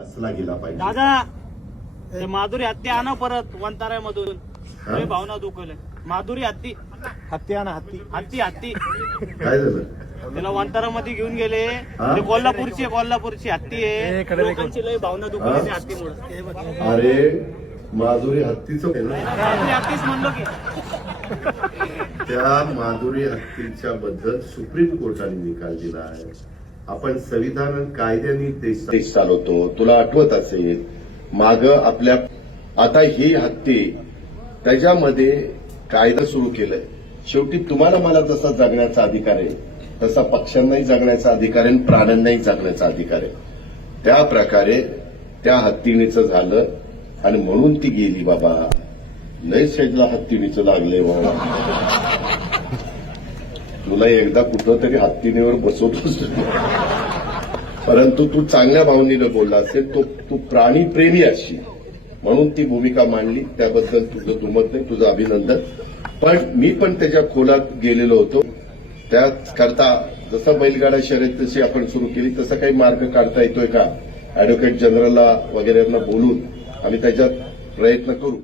बसला गेला पाहिजे. दादा ते माधुरी हत्ती आणा परत वंताऱ्यामधून. लय भावना दुखवले. माधुरी हत्ती हत्ती आणा हत्ती. हत्ती हत्ती काय झालं? त्याला वंतारामध्ये घेऊन गेले. ते कोल्हापूरची हत्ती आहे. लोकांची लय भावना दुखवली त्या हत्तीमुळे. अरे माधुरी हत्तीचं माधुरी हत्तीच म्हणलो की. त्या माधुरी हत्तीच्या बद्दल सुप्रीम कोर्टाने निकाल दिला आहे. आपण संविधान आणि कायद्याने देश चालवतो. तुला आठवत असेल माग आपल्या आता ही हत्ती त्याच्यामध्ये कायदा सुरू केलाय. शेवटी तुम्हाला मला जसा जगण्याचा अधिकार आहे तसा पक्ष्यांनाही जगण्याचा अधिकार आहे आणि प्राण्यांनाही जगण्याचा अधिकार आहे. त्या प्रकारे त्या हत्तीणीचं झालं आणि म्हणून ती गेली. बाबा लय शेजला हत्तीणीचं लागले बाबा. तुला एकदा कुठं तरी हत्तीणीवर बसवतोच, परंतु तू चांगल्या भावनेनं बोलला असेल. तू प्राणीप्रेमी असशील म्हणून ती भूमिका मांडली. त्याबद्दल तुझं दुमत नाही, तुझं अभिनंदन. पण मी पण त्याच्या खोलात गेलेलो होतो. त्याकरता जसं बैलगाडा शर्यत तशी आपण सुरू केली तसा काही मार्ग काढता येतोय का ऍडव्होकेट जनरलला वगैरेंना बोलून आम्ही त्याच्यात प्रयत्न करू.